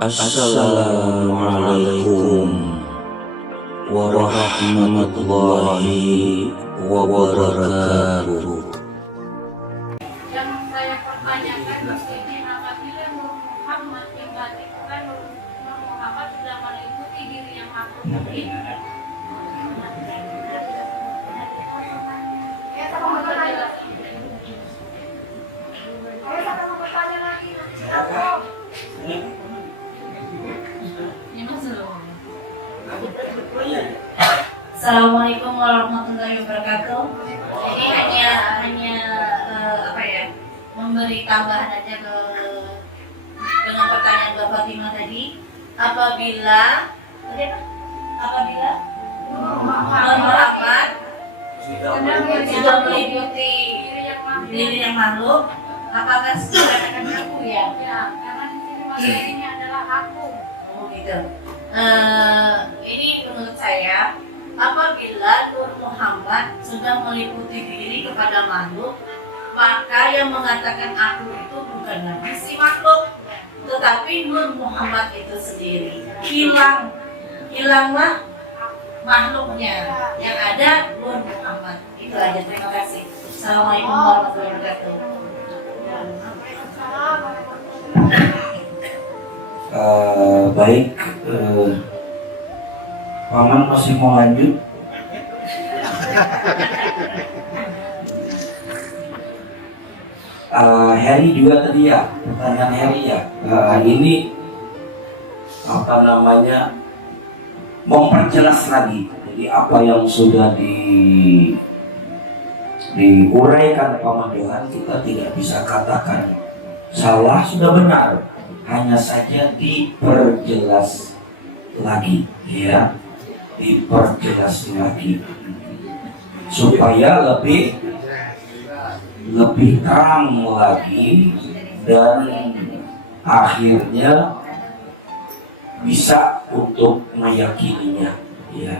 Assalamualaikum warahmatullahi wabarakatuh. Yang saya pertanyakan di sini, apabila Nur Muhammad dikatakan Nur Muhammad sudah meliputi diri yang makhluk tadi, Assalamualaikum warahmatullahi wabarakatuh. Jadi hanya memberi tambahan aja dengan pertanyaan Mbak Fatimah tadi. Apabila Muhammad sudah meliputi diri yang makhluk, apakah dikatakan aku ya? ya, karena di sini materinya adalah aku. Oh gitu. Ini menurut saya, apabila Nur Muhammad sudah meliputi diri kepada makhluk, maka yang mengatakan aku itu bukan lagi si makhluk, tetapi Nur Muhammad itu sendiri. Hilanglah makhluknya, yang ada Nur Muhammad. Itu aja, terima kasih. Assalamualaikum warahmatullahi wabarakatuh. Baik, Paman masih mau lanjut? Harry juga tadi ya, pertanyaan Harry ya. Ini memperjelas lagi. Jadi apa yang sudah diuraikan Paman Johan, kita tidak bisa katakan salah, sudah benar. Hanya saja diperjelas lagi, ya, diperjelas lagi supaya lebih terang lagi dan akhirnya bisa untuk meyakininya, ya.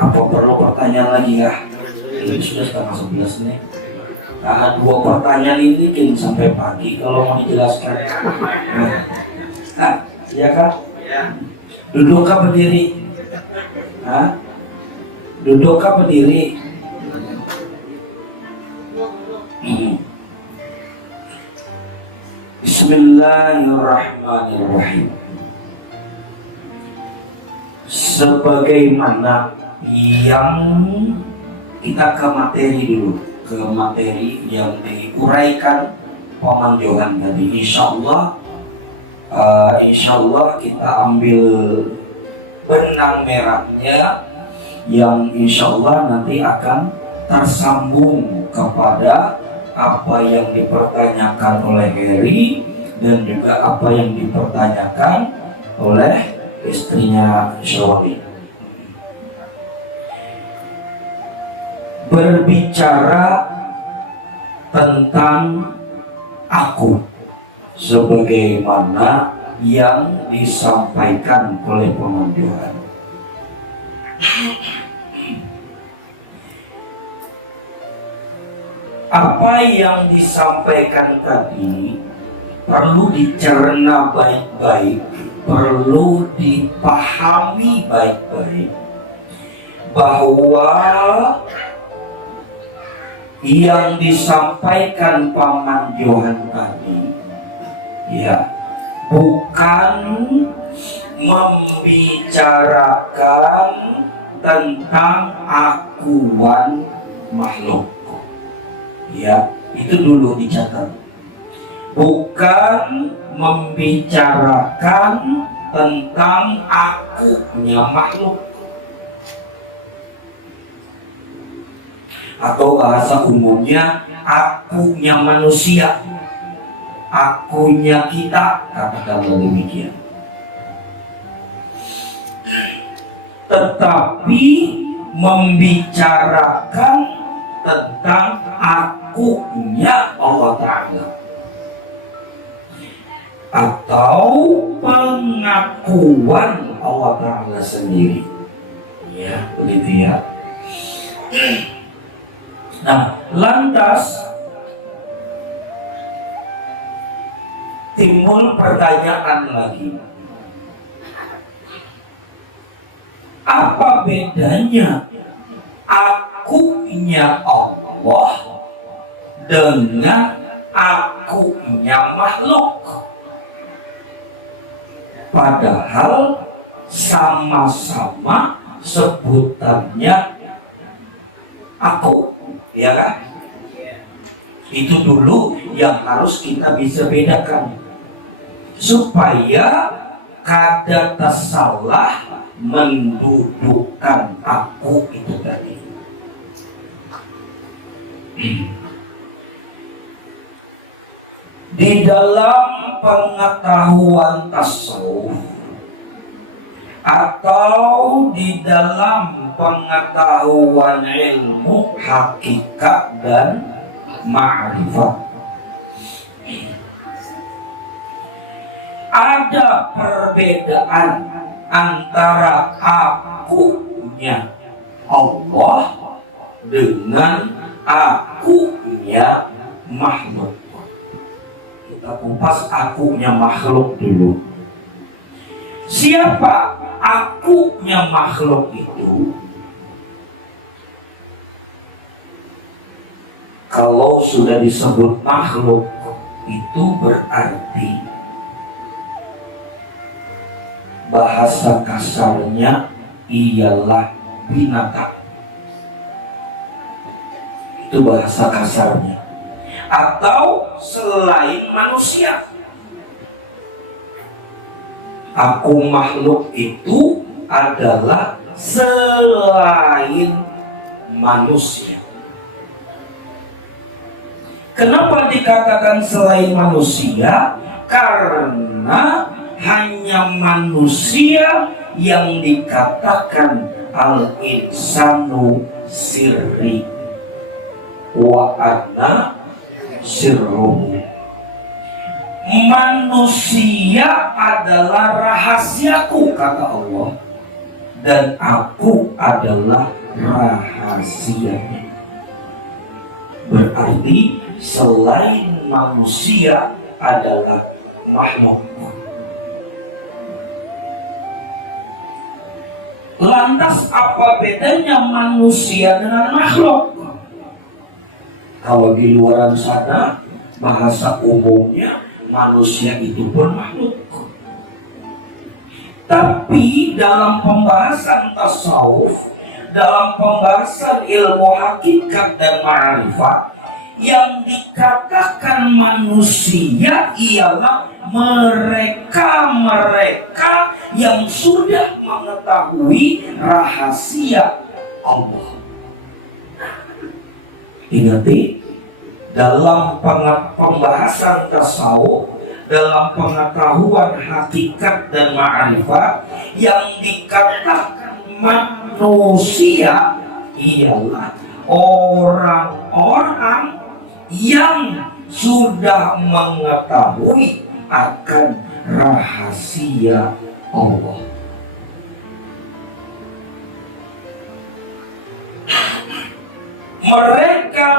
Apa perlu pertanyaan lagi ya? Ini sudah setengah 11 nih. Nah, 2 pertanyaan ini mungkin sampai pagi kalau mau dijelaskan. Nah, ya kan? Duduk kah berdiri? Hah? Duduk kah berdiri? Bismillahirrahmanirrahim. Sebagaimana yang kita ke materi dulu, ke materi yang diuraikan Paman Johan tadi. Insya Allah kita ambil benang merahnya yang insya Allah nanti akan tersambung kepada apa yang dipertanyakan oleh Harry dan juga apa yang dipertanyakan oleh istrinya Shirley. Berbicara tentang aku sebagaimana yang disampaikan oleh Paman Johan. Apa yang disampaikan tadi perlu dicerna baik-baik, perlu dipahami baik-baik bahwa yang disampaikan Paman Johan tadi, ya, bukan membicarakan tentang akuan makhluk, ya, itu dulu dicatat. Bukan membicarakan tentang akunya makhluk, atau bahasa umumnya akunya manusia, akunya kita, katakanlah demikian. Tetapi membicarakan tentang akunya Allah Ta'ala, atau pengakuan Allah Ta'ala sendiri, ya, begitu ya. Nah, lantas timbul pertanyaan lagi. Apa bedanya akunya Allah dengan akunya makhluk? Padahal sama-sama sebutannya aku, ya kan? Itu dulu yang harus kita bisa bedakan supaya kada salah mendudukkan aku itu tadi. Di dalam pengetahuan tasawuf atau di dalam pengetahuan ilmu hakikat dan ma'rifat, ada perbedaan antara akunya Allah dengan akunya makhluk. Kita kupas akunya makhluk dulu. Siapa akunya makhluk itu? Kalau sudah disebut makhluk, itu berarti bahasa kasarnya ialah binatang. Itu bahasa kasarnya. Atau selain manusia. Aku makhluk itu adalah selain manusia. Kenapa dikatakan selain manusia? Karena hanya manusia yang dikatakan al-insanu sirri wa ana sirruhu. Manusia adalah rahasiaku, kata Allah, dan aku adalah rahasianya. Berarti selain manusia adalah makhluk. Lantas apa bedanya manusia dengan makhluk? Kalau di luar sana bahasa umumnya manusia itu pun makhluk. Tapi dalam pembahasan tasawuf, dalam pembahasan ilmu hakikat dan ma'rifat, yang dikatakan manusia ialah mereka yang sudah mengetahui rahasia Allah. Ingat, dalam pembahasan tasawuf, dalam pengetahuan hakikat dan ma'rifat, yang dikatakan manusia ialah orang-orang yang sudah mengetahui akan rahasia Allah.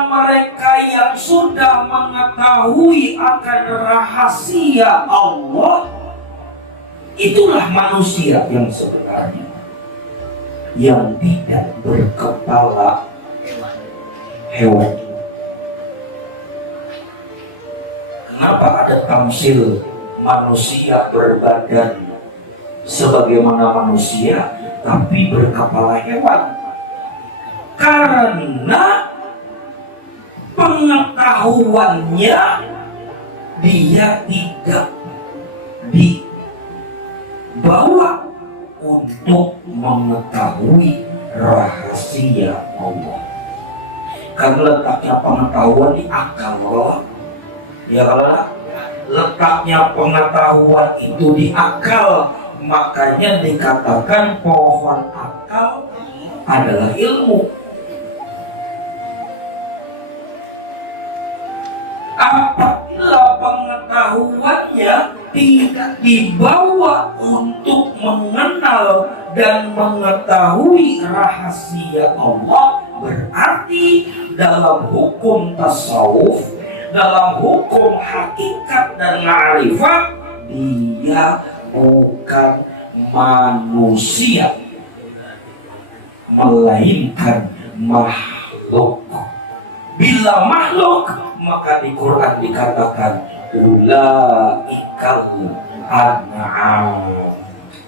Mereka yang sudah mengetahui akan rahasia Allah, itulah manusia yang sebenarnya, yang tidak berkepala hewan. Kenapa ada tamsil manusia berbadan sebagaimana manusia tapi berkepala hewan? Karena pengetahuannya dia tidak dibawa untuk mengetahui rahasia Allah. Karena letaknya pengetahuan di akal, ya kalau letaknya pengetahuan itu di akal, makanya dikatakan pohon akal adalah ilmu. Apabila pengetahuannya tidak dibawa untuk mengenal dan mengetahui rahasia Allah, berarti dalam hukum tasawuf, dalam hukum hakikat dan ma'rifat dia bukan manusia, melainkan makhluk. Bila makhluk, maka di Quran dikatakan ulaikal an'am,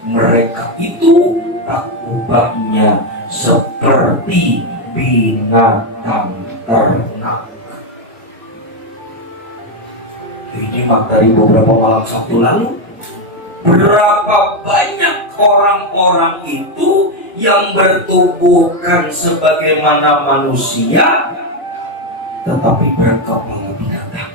mereka itu tak ubahnya seperti binatang ternak. Ini materi beberapa malam Sabtu lalu. Berapa banyak orang-orang itu yang bertubuhkan sebagaimana manusia tetapi berkepala binatang.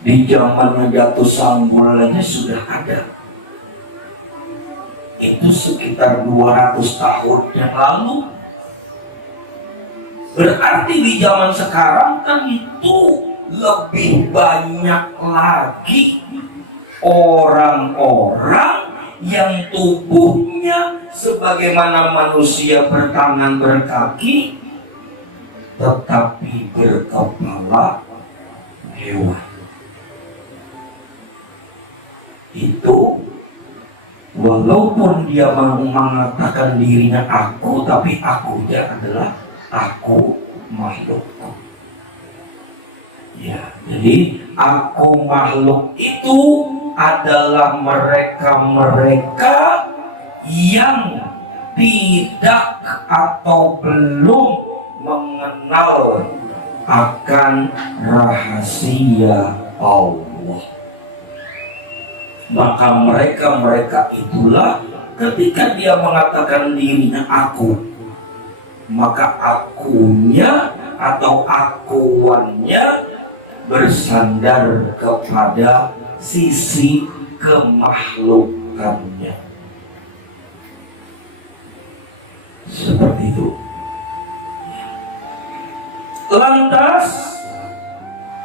Di zamannya Datuk Sanggulanya sudah ada. Itu sekitar 200 tahun yang lalu. Berarti di zaman sekarang kan itu lebih banyak lagi orang-orang yang tubuhnya sebagaimana manusia bertangan berkaki tetapi berkepala hewan. Itu walaupun dia mengatakan dirinya aku, tapi akunya adalah aku makhluk. Ya, jadi aku makhluk itu adalah mereka-mereka yang tidak atau belum mengenal akan rahasia Allah. Maka mereka-mereka itulah ketika dia mengatakan dirinya aku, maka akunya atau akuannya bersandar kepada sisi kemakhlukannya. Seperti itu. Lantas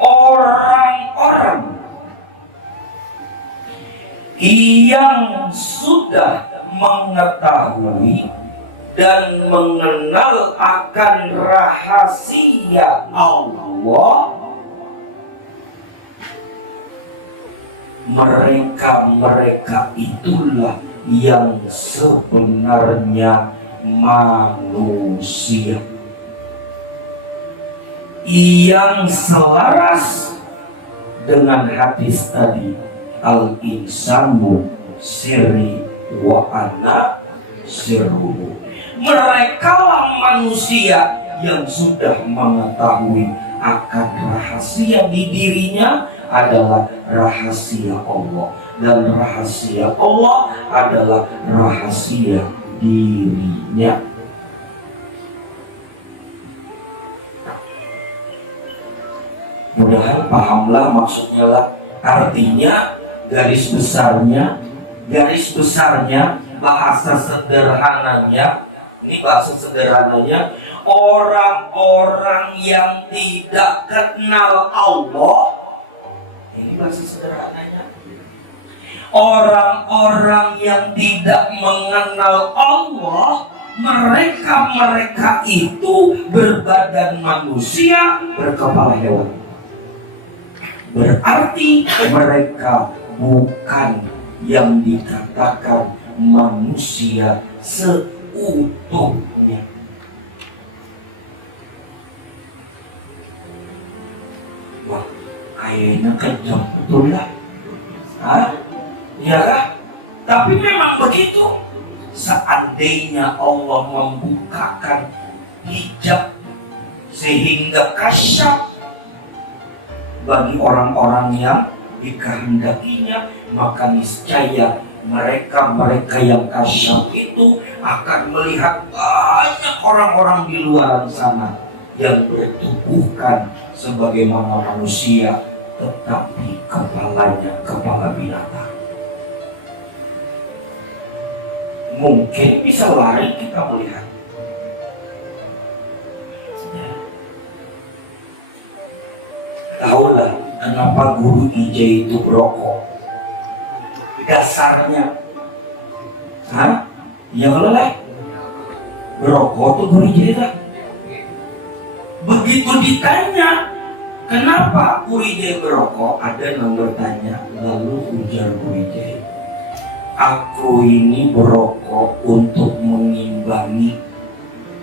orang-orang yang sudah mengetahui dan mengenal akan rahasia Allah, mereka itulah yang sebenarnya manusia yang selaras dengan hadis tadi, al-insanu sirri wa ana sirruhu. Mereka lah manusia yang sudah mengetahui akan rahasia di dirinya adalah rahasia Allah, dan rahasia Allah adalah rahasia dirinya. Mudah-mudahan pahamlah maksudnya lah, artinya garis besarnya bahasa sederhananya, ini bahasa sederhananya, orang-orang yang tidak kenal Allah, ini bahasa sederhananya, orang-orang yang tidak mengenal Allah, mereka itu berbadan manusia, berkepala hewan. Berarti mereka bukan yang dikatakan manusia seutuhnya. Wah, kayaknya kejam betul lah. Hah? Ya kan? Tapi memang begitu. Seandainya Allah membukakan hijab sehingga kasyaf bagi orang-orang yang dikehendakinya, maka niscaya mereka yang kasyaf itu akan melihat banyak orang-orang di luar sana yang bertubuhkan sebagaimana manusia tetapi kepalanya kepala binatang. Mungkin bisa lari kita melihat. Tahulah kenapa guru IJ itu berokok? Dasarnya, ya Allah, berokok tuh guru IJ lah. Begitu Begitu ditanya, kenapa Uwijaya berokok? Ada yang bertanya, lalu ujar Uwijaya, aku ini berokok untuk mengimbangi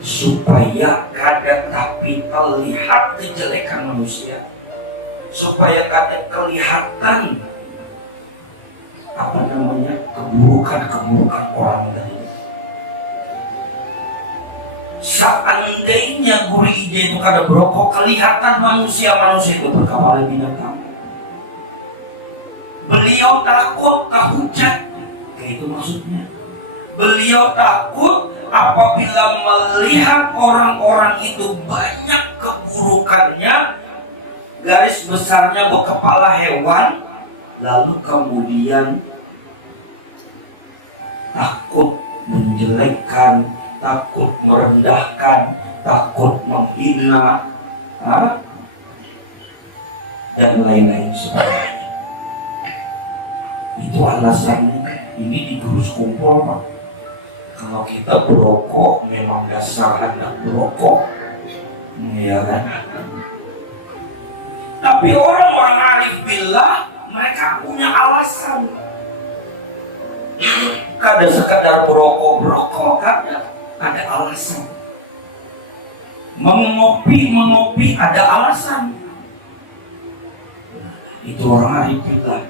supaya kada tapi terlihat kejelekan manusia, supaya kada kelihatan keburukan orang tadi. Seandainya Uwijaya itu kada berokok, kelihatan manusia itu berkepala binatang. Beliau takut kehujat, kayak itu maksudnya. Beliau takut apabila melihat orang-orang itu banyak keburukannya, garis besarnya berkepala hewan, lalu kemudian takut menjelekkan, takut merendahkan, takut menghina, dan lain-lain sebagainya. Itu alasannya. Ini di Gurus Kumpul, Pak. Kalau kita berokok, memang dasar hendak berokok, ya kan? Tapi orang-orang arif billah, mereka punya alasan. Kada sekadar berokok kada, ada alasan. Mengopi ada alasan. Itu orang arif billah.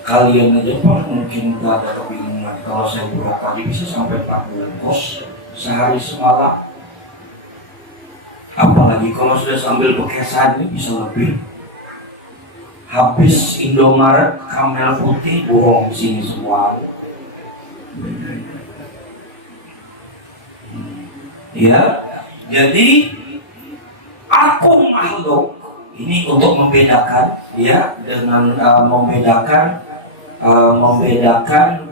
Kalian aja Pak mungkin gak ada kebingungan, kalau saya berapa kali bisa sampai 4 bungkus sehari semalam. Apalagi kalau sudah sambil bekesan ini bisa lebih. Habis Indomaret, Kamel putih, bohong sini semua. Ya, jadi aku makhluk ini untuk membedakan, ya, dengan membedakan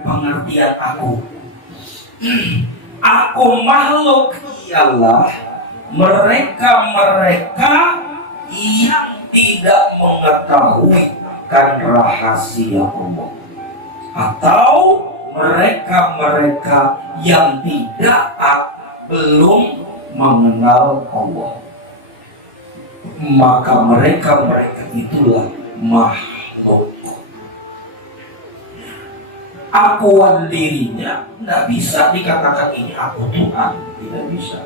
pengertian aku. Aku makhluk ialah mereka yang tidak mengetahui kan rahasia Allah, atau mereka yang belum mengenal Allah, maka mereka itulah makhluk. Akuan dirinya tidak bisa dikatakan ini aku Tuhan, tidak bisa.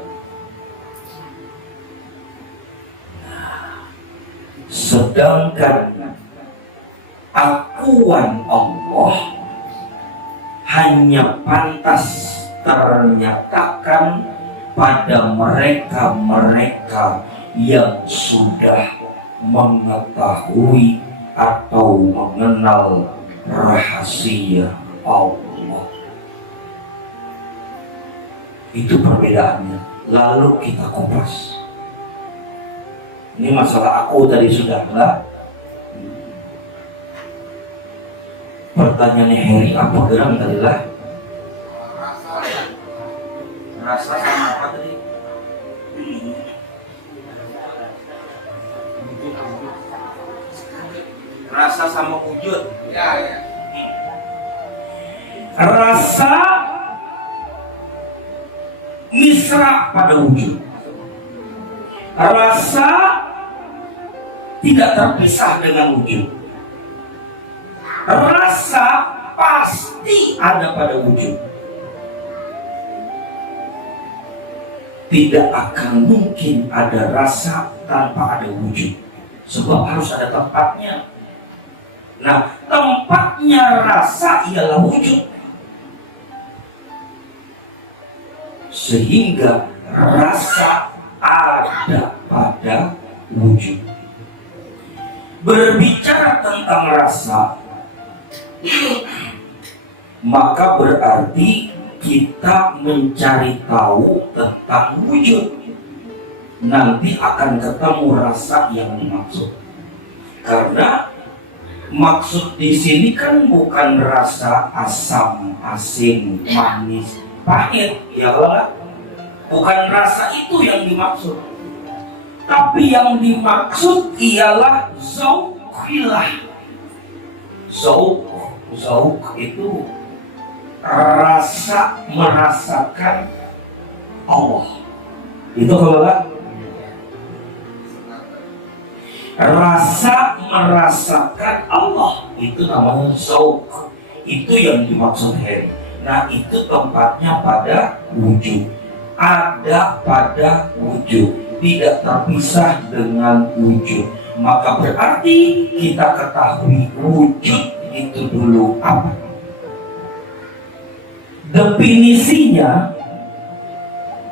Sedangkan akuan Allah hanya pantas ternyatakan pada mereka yang sudah mengetahui atau mengenal rahasia Allah. Itu perbedaannya. Lalu kita kupas. Ini masalah aku tadi sudah lah. Pertanyaannya Heri, apa geram tadi lah? Rasa sama apa tadi? Rasa sama wujud. Ya. Rasa misra pada wujud. Rasa tidak terpisah dengan wujud. Rasa pasti ada pada wujud. Tidak akan mungkin ada rasa tanpa ada wujud, sebab harus ada tempatnya. Nah, tempatnya rasa ialah wujud, sehingga rasa ada pada wujud. Berbicara tentang rasa, maka berarti kita mencari tahu tentang wujud. Nanti akan ketemu rasa yang dimaksud. Karena maksud di sini kan bukan rasa asam, asin, manis, pahit, ya kan? Bukan rasa itu yang dimaksud. Tapi yang dimaksud ialah zauqilah. Zauq itu rasa, merasakan Allah. Itu kalau rasa merasakan Allah itu namanya zauq. Itu yang dimaksud Heri. Nah itu tempatnya pada wujud, ada pada wujud, tidak terpisah dengan wujud. Maka berarti kita ketahui wujud itu dulu apa? Definisinya,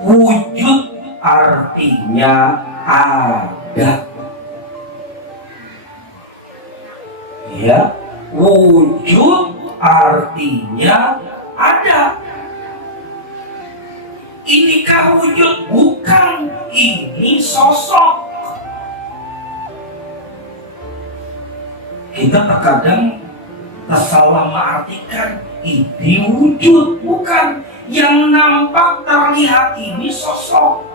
wujud artinya ada. Ya, wujud artinya ada. Inikah wujud? Bukan, ini sosok. Kita terkadang tersalah mengartikan ini wujud, bukan. Yang nampak terlihat ini sosok.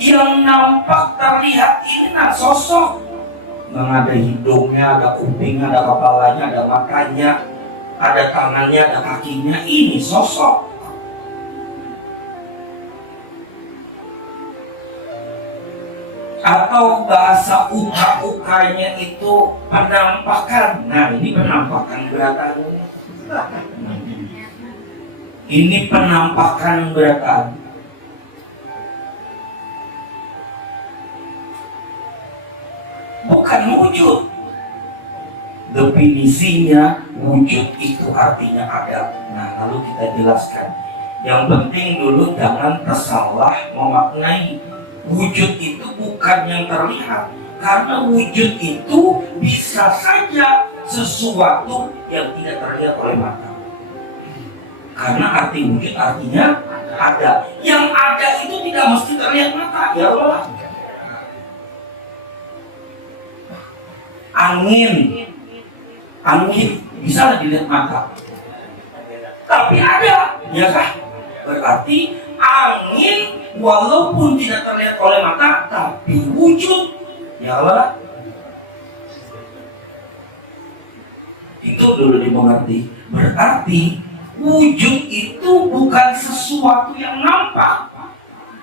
Yang nampak terlihat ini sosok. Yang ada hidungnya, ada kupingnya, ada kepalanya, ada matanya, ada tangannya, ada kakinya, ini sosok. Atau bahasa uka-ukanya itu penampakan. Nah ini penampakan beratan. Ini penampakan beratan. Bukan wujud. Definisinya wujud itu artinya ada. Nah lalu kita jelaskan. Yang penting dulu jangan tersalah memaknai wujud itu bukan yang terlihat. Karena wujud itu bisa saja sesuatu yang tidak terlihat oleh mata. Karena arti wujud artinya ada. Yang ada itu tidak mesti terlihat mata. Ya Allah. Angin bisa dilihat mata, tapi ada, ya kah? Berarti angin walaupun tidak terlihat oleh mata, tapi wujud, ya Allah. Itu dulu dimengerti. Berarti wujud itu bukan sesuatu yang nampak.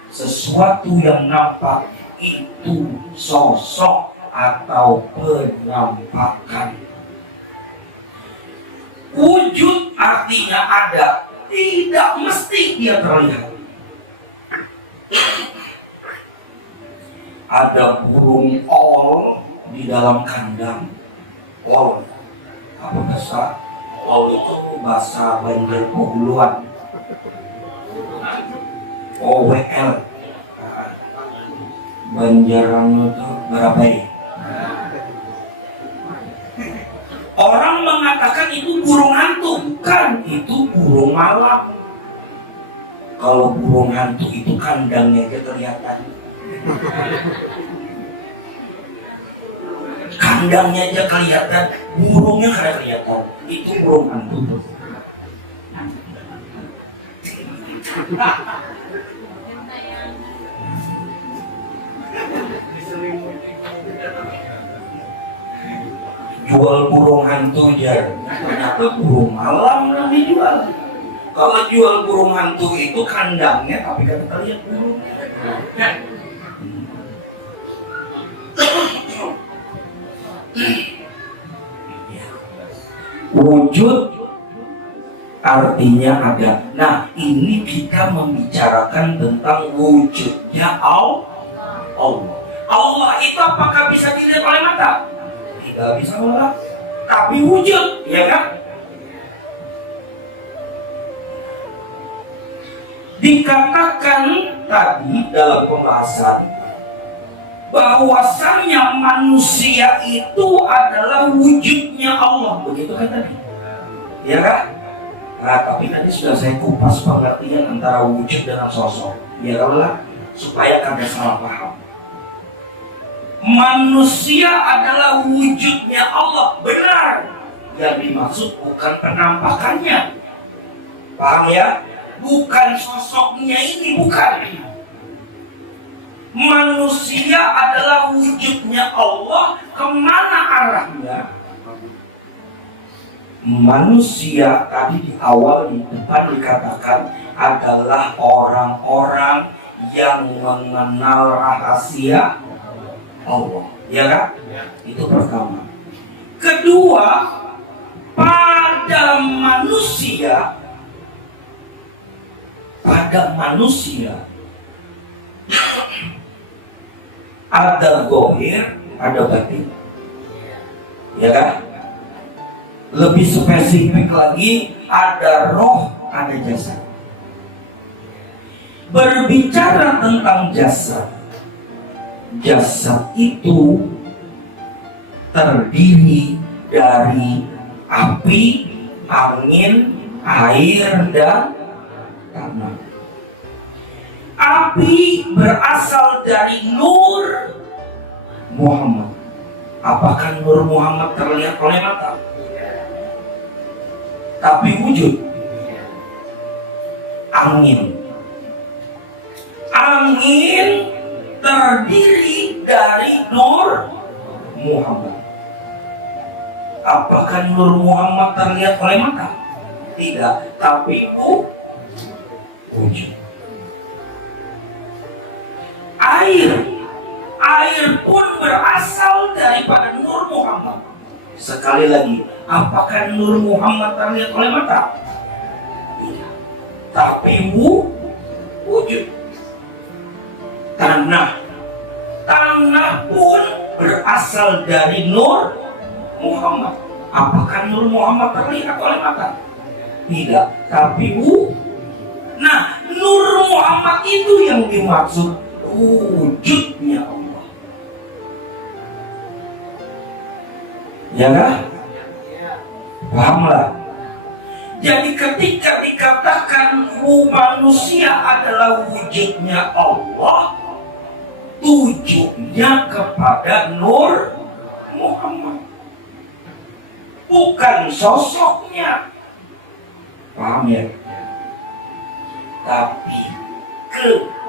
Sesuatu yang nampak itu sosok atau penampakan. Wujud artinya ada, tidak mesti dia terlihat. Ada burung ol di dalam kandang. Ol, apa bahasa? Ol itu bahasa Banjar Pogluan. OWL. Banjaran itu berapa ya? Orang mengatakan itu burung hantu, bukan, itu burung malam. Kalau burung hantu itu kandangnya aja kelihatan. Kandangnya aja kelihatan, burungnya kada kelihatan. Itu burung hantu. Jual burung hantu aja, ternyata burung malam yang dijual. Kalau jual burung hantu itu kandangnya tapi kan kita lihat burung. Wujud artinya ada. Nah ini kita membicarakan tentang wujudnya Allah. Allah itu apakah bisa dilihat oleh mata? Tidak bisa melihat, tapi wujud, ya kan? Dikatakan tadi dalam pembahasan bahwasannya manusia itu adalah wujudnya Allah, begitu kan tadi? Ya kan? Nah, tapi tadi sudah saya kupas pengertian antara wujud dengan sosok, biarlah supaya kalian salah paham. Manusia adalah wujudnya Allah, benar. Yang dimaksud bukan penampakannya, paham ya? Bukan sosoknya ini, bukan. Manusia adalah wujudnya Allah, kemana arahnya? manusia tadi di awal di depan dikatakan adalah orang-orang yang mengenal rahasia Allah, ya kan? Itu pertama. Kedua, pada manusia ada zahir, ada batin, ya kan? Lebih spesifik lagi, ada roh, ada jasad. Berbicara tentang jasad, jasad itu terdiri dari api, angin, air, dan tanah. Api berasal dari Nur Muhammad. Apakah Nur Muhammad terlihat oleh mata? Tapi wujud. Angin terdiri dari Nur Muhammad. Apakah Nur Muhammad terlihat oleh mata? Tidak, tapi wujud. Air pun berasal daripada Nur Muhammad. Sekali lagi, apakah Nur Muhammad terlihat oleh mata? Tidak, tapi wujud. Tanah pun berasal dari Nur Muhammad. Apakah Nur Muhammad terlihat oleh mata? Tidak, tapi Nah, Nur Muhammad itu yang dimaksud wujudnya Allah. Ya kan? Pahamlah. Jadi ketika dikatakan manusia adalah wujudnya Allah, tujuannya kepada Nur Muhammad, bukan sosoknya. Paham ya? Tapi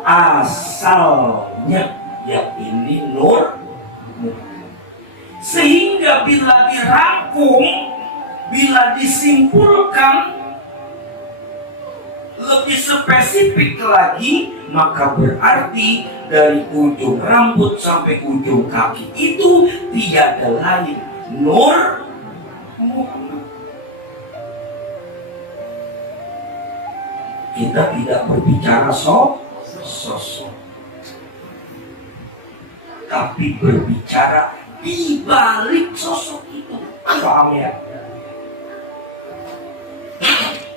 asalnya yakni Nur Muhammad. Sehingga bila dirangkum, bila disimpulkan lebih spesifik lagi, maka berarti dari ujung rambut sampai ujung kaki itu tiada lain Nur Muhammad. Kita tidak berbicara sosok, tapi berbicara di balik sosok itu. Paham ya?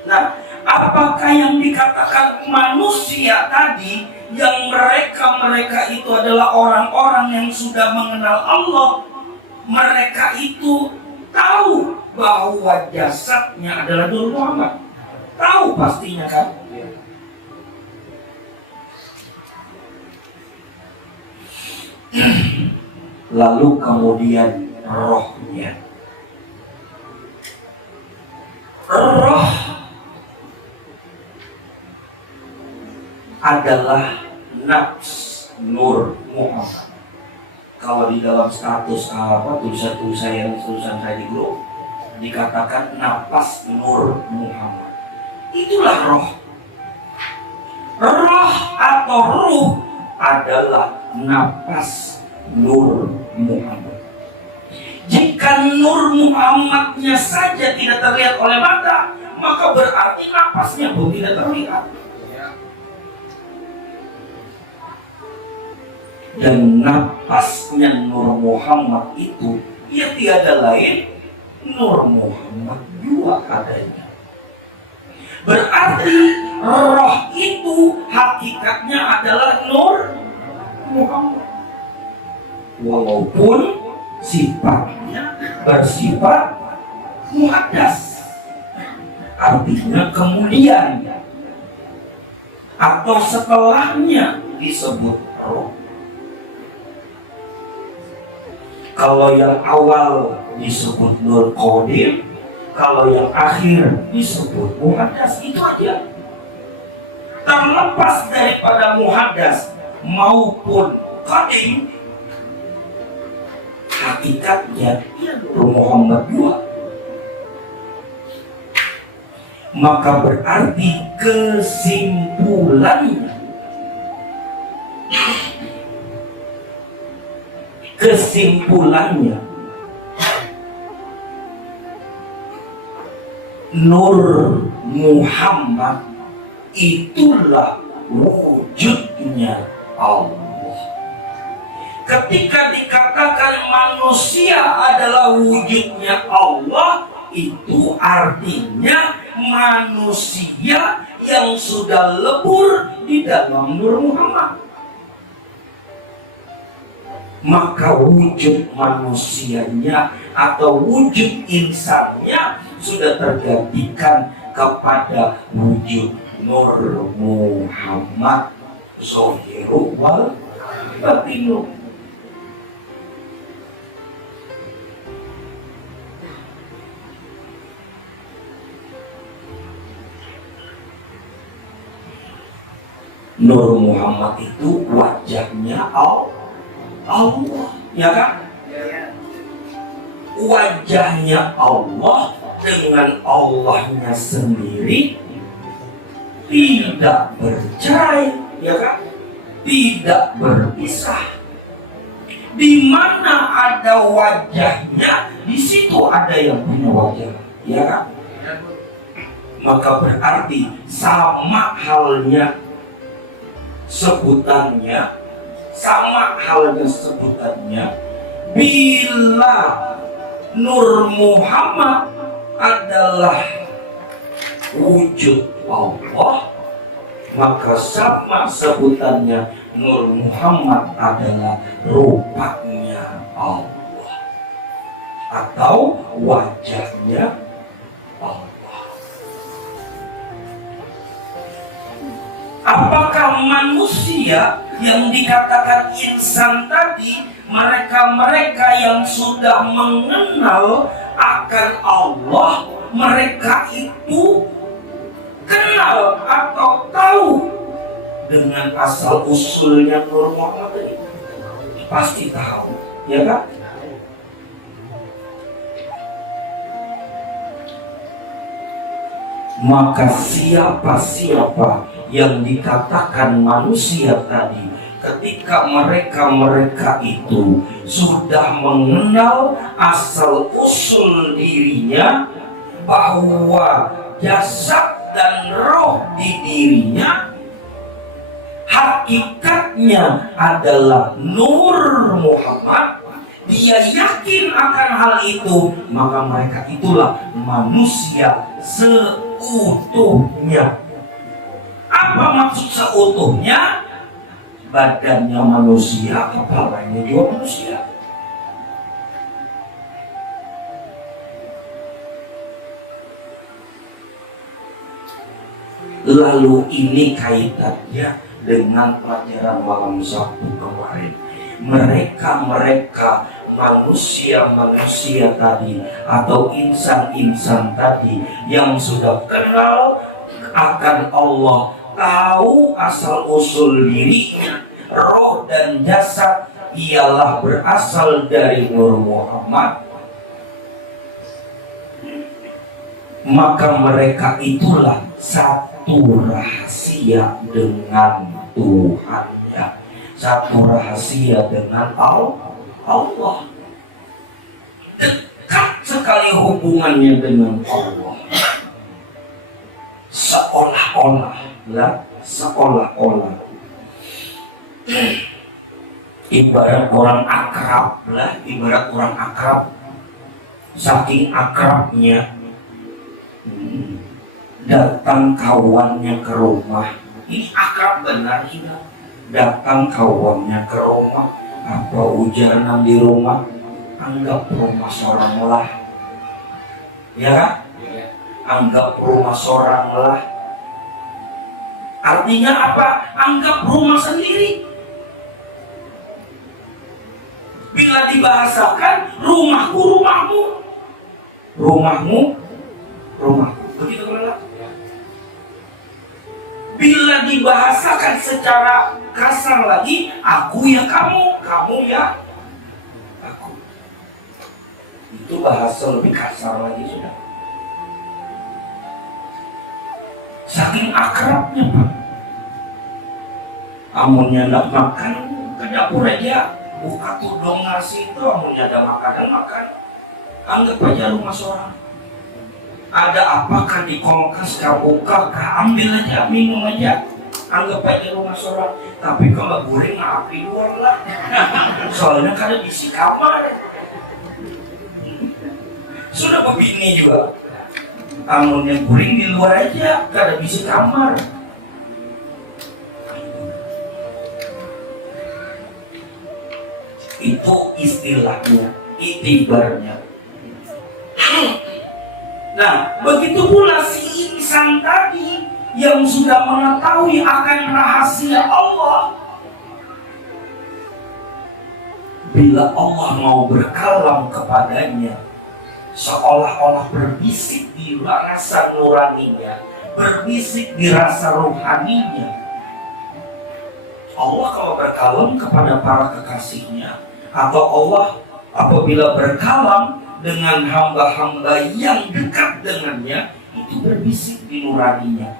Nah, apakah yang dikatakan manusia tadi, yang mereka itu adalah orang-orang yang sudah mengenal Allah, mereka itu tahu bahwa jasadnya adalah Nur Muhammad. Tahu pastinya kan? Lalu kemudian rohnya. Roh adalah nafs Nur Muhammad. Kalau di dalam status tulisan saya di grup dikatakan nafas Nur Muhammad. Itulah roh. Roh atau ruh adalah nafas Nur Muhammad. Jika Nur Muhammadnya saja tidak terlihat oleh mata, maka berarti nafasnya pun tidak terlihat. Dan nafasnya Nur Muhammad itu, ia tiada lain Nur Muhammad jua adanya. Berarti roh itu hakikatnya adalah Nur Muhammad, walaupun sifatnya bersifat muhaddas, artinya kemudian atau setelahnya disebut roh. Kalau yang awal disebut Nur Qadim, kalau yang akhir disebut muhaddas, itu aja. Terlepas daripada muhaddas maupun qadim, hakikatnya Nur Muhammad juga. maka berarti kesimpulannya Nur Muhammad itulah wujudnya Allah. Ketika dikatakan manusia adalah wujudnya Allah, itu artinya manusia yang sudah lebur di dalam Nur Muhammad. Maka wujud manusianya atau wujud insannya sudah tergantikan kepada wujud Nur Muhammad Zohiru wal Batinu. Nur Muhammad itu wajahnya Allah, ya kan? Wajahnya Allah dengan Allahnya sendiri tidak bercerai, ya kan? Tidak berpisah. Di mana ada wajahnya, di situ ada yang punya wajah, ya kan? Maka berarti sama halnya sebutannya, bila Nur Muhammad adalah wujud Allah, maka sama sebutannya Nur Muhammad adalah rupanya Allah atau wajahnya Allah. Apakah manusia yang dikatakan insan tadi, mereka yang sudah mengenal akan Allah, mereka itu kenal atau tahu dengan asal usulnya Nur Muhammad ini? Pasti tahu, ya kan? Maka siapa yang dikatakan manusia tadi, ketika mereka itu sudah mengenal asal usul dirinya, bahwa jasad dan roh di dirinya hakikatnya adalah Nur Muhammad, dia yakin akan hal itu, maka mereka itulah manusia seutuhnya. Apa maksud seutuhnya? Badannya manusia, kepalanya juga manusia. Lalu ini kaitannya dengan pelajaran malam Sabtu kemarin. Mereka manusia tadi atau insan tadi yang sudah kenal akan Allah, tahu asal usul dirinya, roh dan jasad ialah berasal dari Nur Muhammad, maka mereka itulah satu rahasia dengan Tuhannya, satu rahasia dengan Allah. Dekat sekali hubungannya dengan Allah. Seolah-olah ibarat orang akrab, saking akrabnya datang kawannya ke rumah. Ini akrab benar tidak? Datang kawannya ke rumah, apa hujanan di rumah, anggap rumah seorang lah, ya kan? Anggap rumah seorang lah. Artinya apa? Anggap rumah sendiri. Bila dibahasakan, rumahku rumahmu, rumahmu rumahku. Begitu kan? Bila dibahasakan secara kasar lagi, aku ya kamu, kamu ya aku. Itu bahasa lebih kasar lagi sudah. Saking akrabnya Pak. Amunnya nggak makan ke dapur aja, buka tudung nasi itu, amunnya ada makanan makan. Anggap aja rumah seorang. Ada apakah di kulkas, kau buka, kau ambil aja, minum aja. Anggap aja rumah seorang. Tapi kalau goreng api luar lah. Soalnya kada isi kamar. Sudah begini juga. Amunnya goreng di luar aja, kada isi kamar. Itu istilahnya, itibarnya. Nah, begitu pula si insan tadi yang sudah mengetahui akan rahasia Allah. Bila Allah mau berkalam kepadanya, seolah-olah berbisik di rasa nuraninya, berbisik di rasa rohaninya. Allah kalau berkalam kepada para kekasihnya, atau Allah apabila berkalam dengan hamba-hamba yang dekat dengannya, itu berbisik di nuraninya.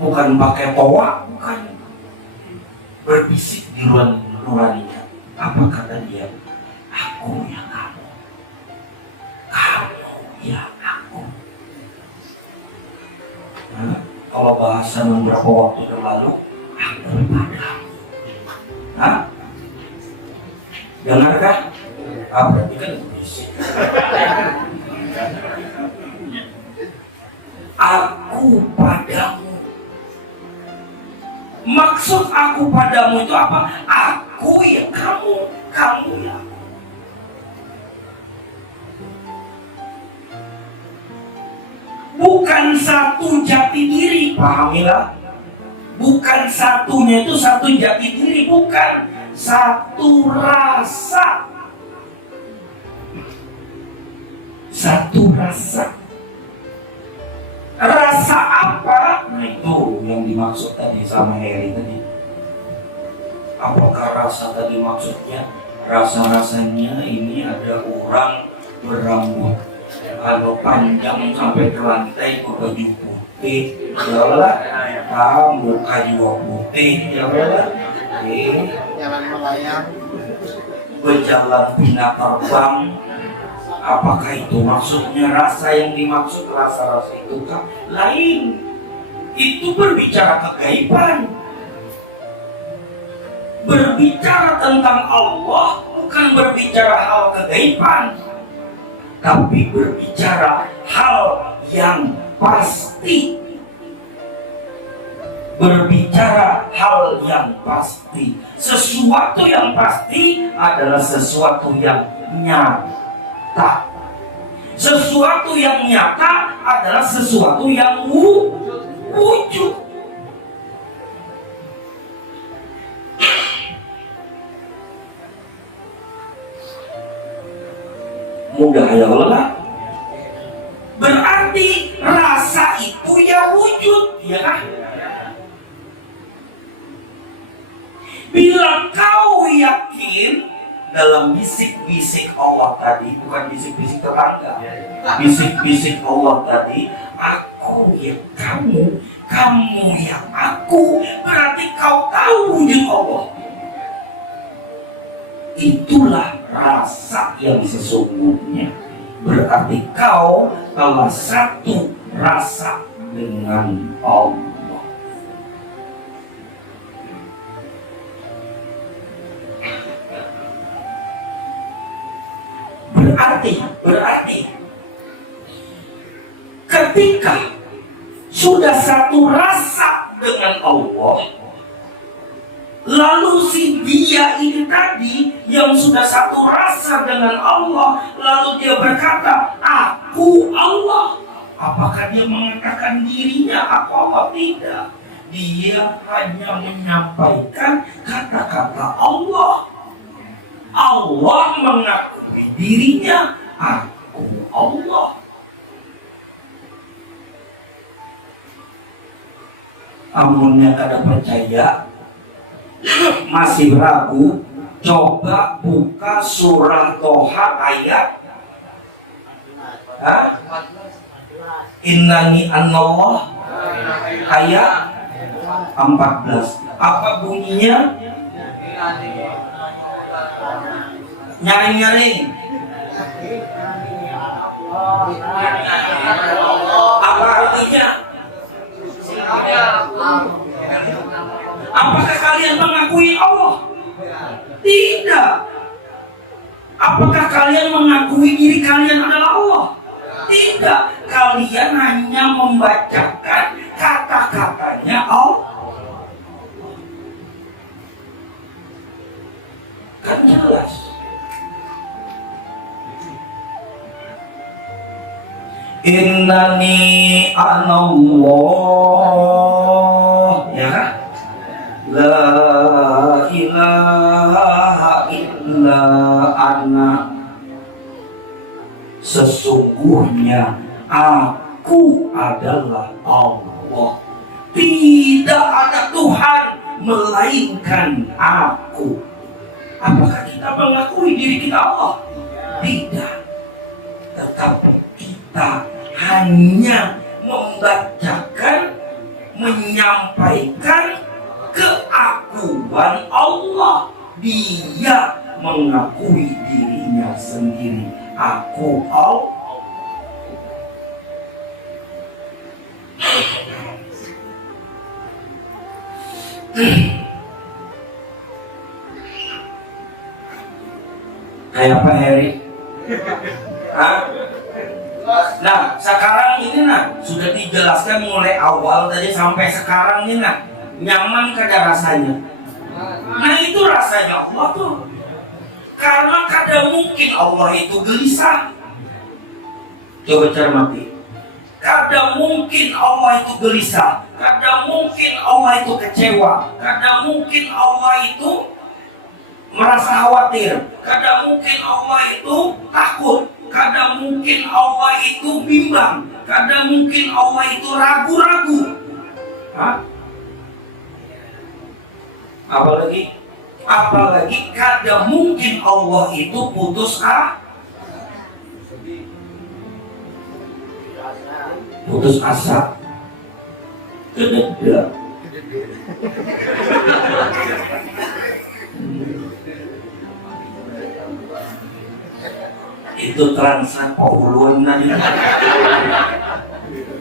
Bukan pakai toa, bukan. Berbisik di nuraninya. Apa kata dia? Aku ya kamu. Kamu ya aku. Nah, kalau bahasa beberapa waktu terlalu, aku padamu. Hah? Dengarkah? Berarti kan berbisik. Aku padamu. Maksud aku padamu itu apa? Aku ya kamu, kamu ya aku. Bukan satu jati diri, pahamilah. Bukan satunya itu satu jati diri, bukan. Satu rasa. Satu rasa. Rasa apa? Nah itu yang dimaksud tadi sama Heri tadi. Apakah rasa tadi maksudnya? Rasa-rasanya ini ada orang berambut kalau panjang sampai ke lantai berbaju putih, ya lah, muka juga putih, ya lah, jalan melayang, berjalan pindah terbang. Apakah itu maksudnya? Rasa yang dimaksud rasa-rasa itu kan lain. Itu berbicara kegaiban. Berbicara tentang Allah bukan berbicara hal kegaiban, tapi berbicara hal yang pasti. Berbicara hal yang pasti. Sesuatu yang pasti adalah sesuatu yang nyata. Sesuatu yang nyata adalah sesuatu yang wujud. Mudah ya Allah. Berarti rasa itu ya wujud, ya kan? Bila kau yakin dalam bisik-bisik Allah tadi, bukan bisik-bisik tetangga, bisik-bisik Allah tadi, aku ya kamu, kamu yang aku, berarti kau tahu wujud Allah. Itulah rasa yang sesungguhnya. Berarti kau telah satu rasa dengan Allah. Berarti ketika sudah satu rasa dengan Allah, lalu si dia ini tadi yang sudah satu rasa dengan Allah, lalu dia berkata, aku Allah. Apakah dia mengatakan dirinya aku Allah? Tidak. Dia hanya menyampaikan kata-kata Allah. Allah mengakui dirinya, aku Allah. Amunnya kada percaya, masih ragu, coba buka surah Toha ayat 14. Innani anallah ayat 14. Apa bunyinya? Nyaring-nyaring. Apa artinya? Apakah kalian mengakui Allah? Tidak. Apakah kalian mengakui diri kalian adalah Allah? Tidak. Kalian hanya membacakan kata-katanya Allah. Kan jelas. Innani anallah, ya kan? La ilaha illa ana. Sesungguhnya aku adalah Allah. Tidak ada Tuhan melainkan aku. Apakah kita mengakui diri kita Allah? Tidak. Tetapi kita hanya membacakan, menyampaikan keakuan Allah. Dia mengakui dirinya sendiri. Aku Allah. Kayak Pak Heri. Nah, sekarang ini sudah dijelaskan mulai awal tadi sampai sekarang ini nyaman kada rasanya. Nah itu rasanya Allah tuh. Karena kadang mungkin Allah itu gelisah. Coba cermati. Kadang mungkin Allah itu gelisah. Kadang mungkin Allah itu kecewa. Kadang mungkin Allah itu merasa khawatir. Kadang mungkin Allah itu takut. Kadang mungkin Allah itu bimbang. Kadang mungkin Allah itu ragu-ragu. Apalagi kadang mungkin Allah itu putus asa. Tidak. Itu transak pauluan nanya.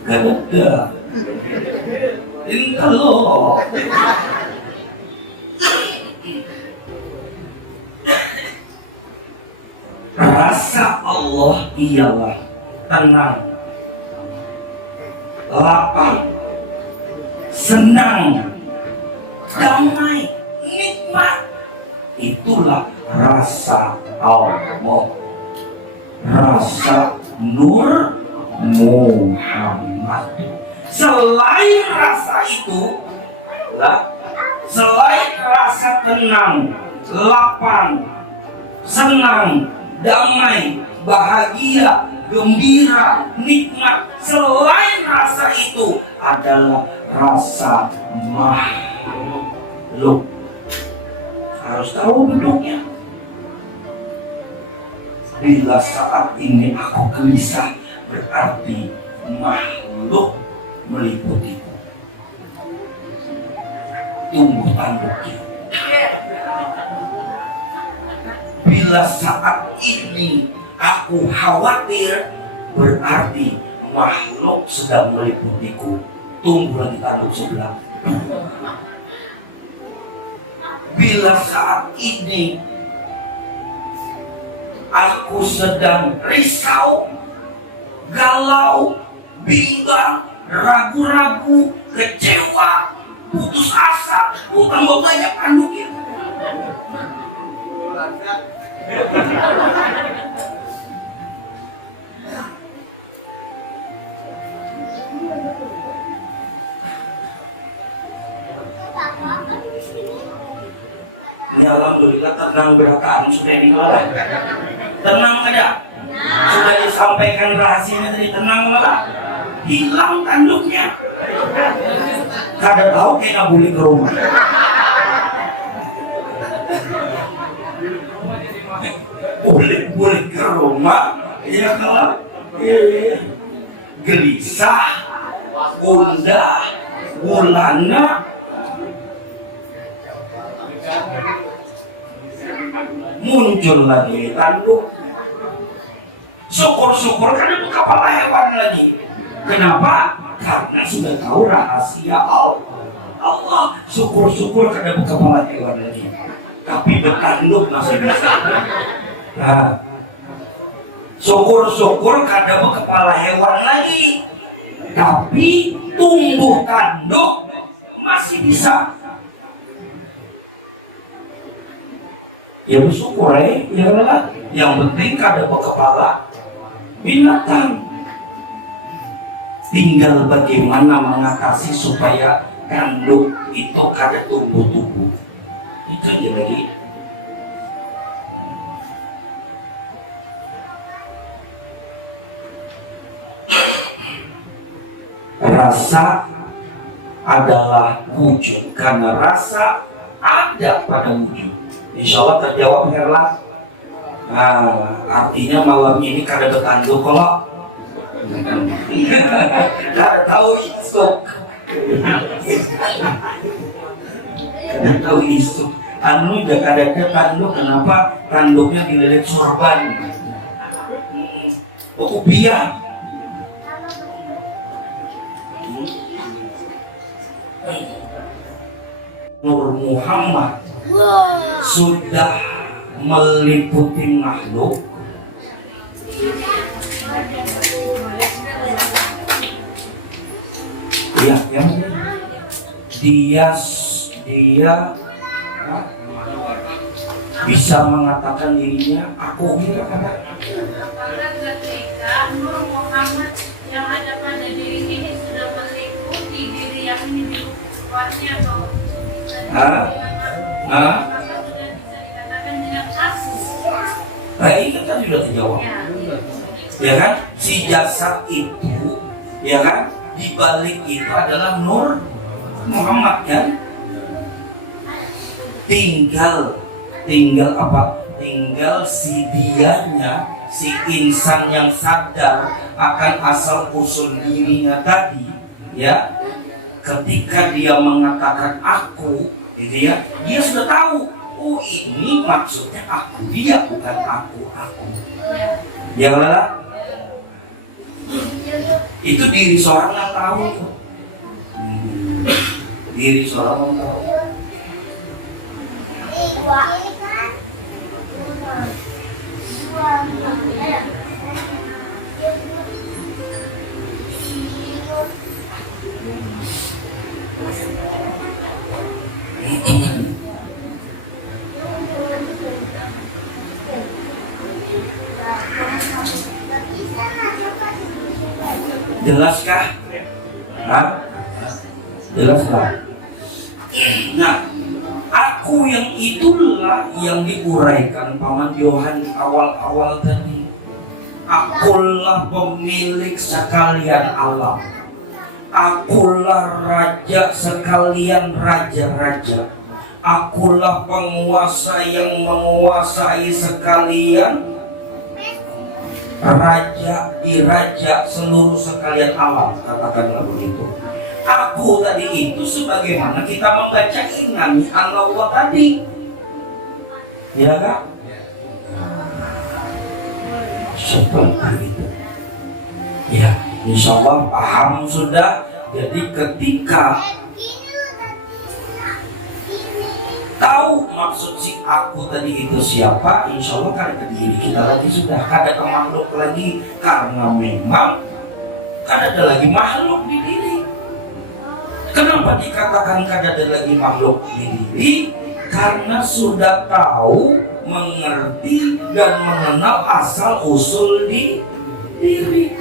Gak ada. Ini kalau rasa Allah ialah tenang, lapang, senang, damai, nikmat. Itulah rasa Allah. Rasa Nur Muhammad. Selain rasa itu, selain rasa tenang, lapang, senang, damai, bahagia, gembira, nikmat, selain rasa itu adalah rasa makhluk. Harus tahu bentuknya. Bila saat ini aku gelisah, berarti makhluk meliputiku. Tumbuh tanduknya. Bila saat ini aku khawatir, berarti makhluk sedang meliputiku. Tumbuh lagi tanduk sebelah. Bila saat ini aku sedang risau, galau, bimbang, ragu-ragu, kecewa, putus asa, tambah banyak tanduknya. Ini alhamdulillah tenang berataan sudah dimulai. Tenang ada. Sudah disampaikan rahasianya tadi, tenang malah. Hilang tanduknya. Kada tahu kena boleh ke rumah. Boleh ke rumah. Iya kalau. Iya. gelisah, gundah, gulana, muncul lagi tanduk. Syukur-syukur karena itu kepala hewan lagi. Kenapa? Karena sudah tahu rahasia Allah. Syukur-syukur karena itu kepala hewan lagi. Tapi bertanduk masih bisa. Nah, syukur-syukur karena itu kepala hewan lagi. Tapi tumbuh tanduk masih bisa. Ya bersyukur ya lah. Yang penting kada berkepala binatang. Tinggal bagaimana mengatasi supaya tanduk itu kada tumbuh-tumbuh. Itu aja lagi. Rasa adalah wujud karena rasa ada pada wujud. Insya Allah terjawab Herlan. Nah, artinya malam ini kada bertanduk kalau kada tahu isu. Kada tahu isu. Anu juga kada tanduk, kenapa tanduknya dililit sorban? Ukupiah. Nur Muhammad sudah meliputi makhluk. Ya, dia bisa mengatakan dirinya aku gitu kan? Apakah ketika Nur Muhammad yang ada pada diri ini sudah meliputi diri yang ini di luarnya atau apakah sudah bisa dikatakan dengan aku? Nah, ini kan sudah terjawab. Ya kan? Si jasad itu, ya kan? Di balik itu adalah Nur Muhammad kan? Tinggal apa? Tinggal si dianya, si insan yang sadar akan asal usul dirinya tadi, ya. Ketika dia mengatakan aku, gitu ya, dia sudah tahu. Oh, ini maksudnya aku, dia bukan aku. Ya lah. Itu diri seorang yang tahu. Diri seorang yang tahu. Jelaskah? Hah? Jelaskah? Nah, aku yang itulah yang diuraikan Paman Yohan di awal-awal tadi. Akulah pemilik sekalian alam. Akulah raja sekalian raja-raja. Akulah penguasa yang menguasai sekalian raja diraja seluruh sekalian alam, katakanlah begitu. Aku tadi itu sebagaimana kita membaca inami Allah tadi, ya kan? Seperti itu. Ya, insya Allah paham sudah. Jadi ketika tahu maksud si aku tadi itu siapa, insya Allah kan ke diri kita lagi sudah kada ke makhluk lagi, karena memang kada ada lagi makhluk di diri. Kenapa dikatakan kada ada lagi makhluk di diri? Karena sudah tahu, mengerti dan mengenal asal usul di diri.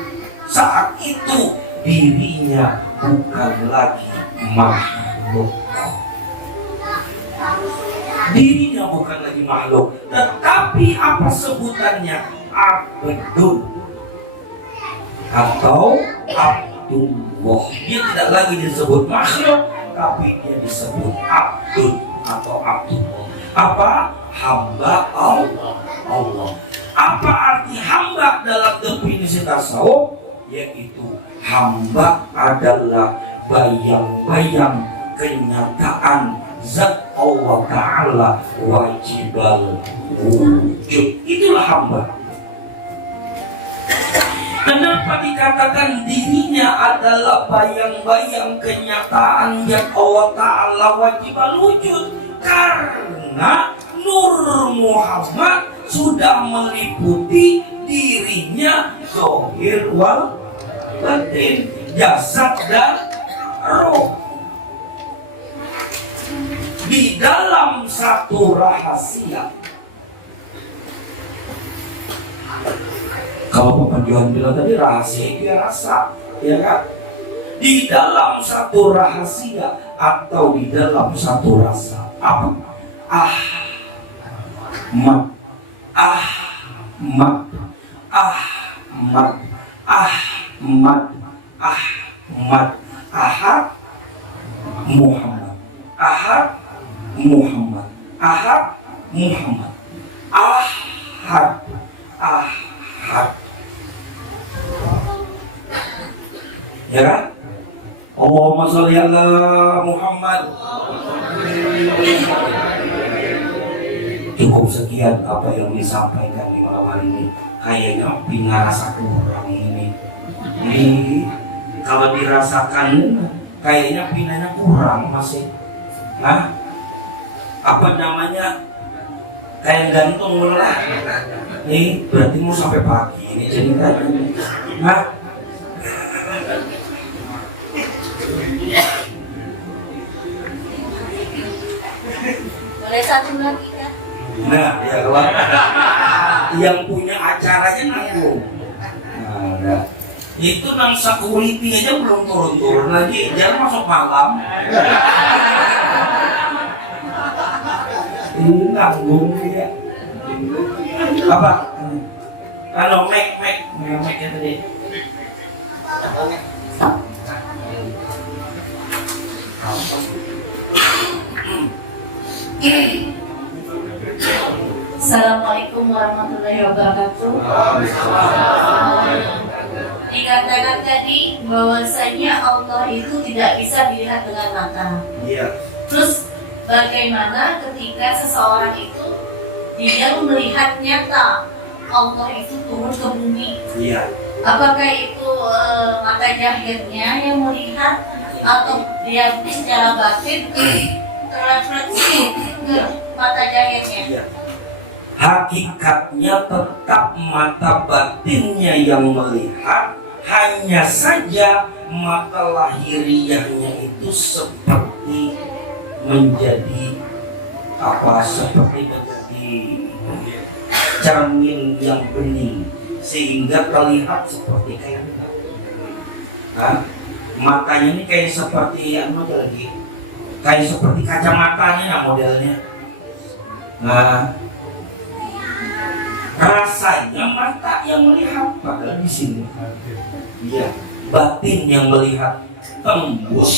Saat itu dirinya bukan lagi makhluk. Dirinya bukan lagi makhluk, tetapi apa sebutannya? Abdul atau Abdullah. Dia tidak lagi disebut makhluk, tapi dia disebut Abdul atau Abdullah. Apa? Hamba Allah. Apa arti hamba dalam definisi tasawuf? Yaitu hamba adalah bayang-bayang kenyataan zat Allah Ta'ala wajibal wujud. Itulah hamba. Kenapa dikatakan dirinya adalah bayang-bayang kenyataan zat Allah Ta'ala wajibal wujud? Karena Nur Muhammad sudah meliputi dirinya zahir wal batin, jasad dan roh. Di dalam satu rahasia, kalau Bapak Johan bilang tadi rahasia itu ya rasa, ya kan? Di dalam satu rahasia atau di dalam satu rasa, apa? Ahmad, Ahmad, Ahmad, Ahmad, Ahmad, Ahad, Muhammad, Ahad, Muhammad, Ahad, Muhammad, Ahad, Ahad. Ya kan? Allahumma sholli ala Muhammad. Cukup sekian apa yang disampaikan di malam hari ini. Kayaknya pingarasa kurang ini. Kalau dirasakan kayaknya pinanya kurang masih. Nah, apa namanya? Kayak gantung lah. Berarti mau sampai pagi ini ceritanya. Nah, Boleh satu lagi kan? nah ya kalau yang punya acaranya nanggung. Nah, nah. Itu nang security aja belum turun-turun lagi, jangan masuk malam. Ini nanggung dia. Apa? Kalau make ya tadi. Assalamualaikum warahmatullahi wabarakatuh. Dikatakan tadi bahwasanya Allah itu tidak bisa dilihat dengan mata. Iya. Terus bagaimana ketika seseorang itu dia melihat nyata Allah itu turun ke bumi? Iya. Apakah itu mata jahirnya yang melihat atau dia secara batin terrefleksi ke mata jahirnya? Iya. Hakikatnya tetap mata batinnya yang melihat, hanya saja mata lahiriahnya itu seperti menjadi apa? Seperti menjadi cermin yang bening sehingga terlihat seperti kayak nah, matanya ini kayak seperti model lagi kayak seperti kacamatanya modelnya. Nah, rasanya mata yang melihat, padahal di sini dia batin yang melihat tembus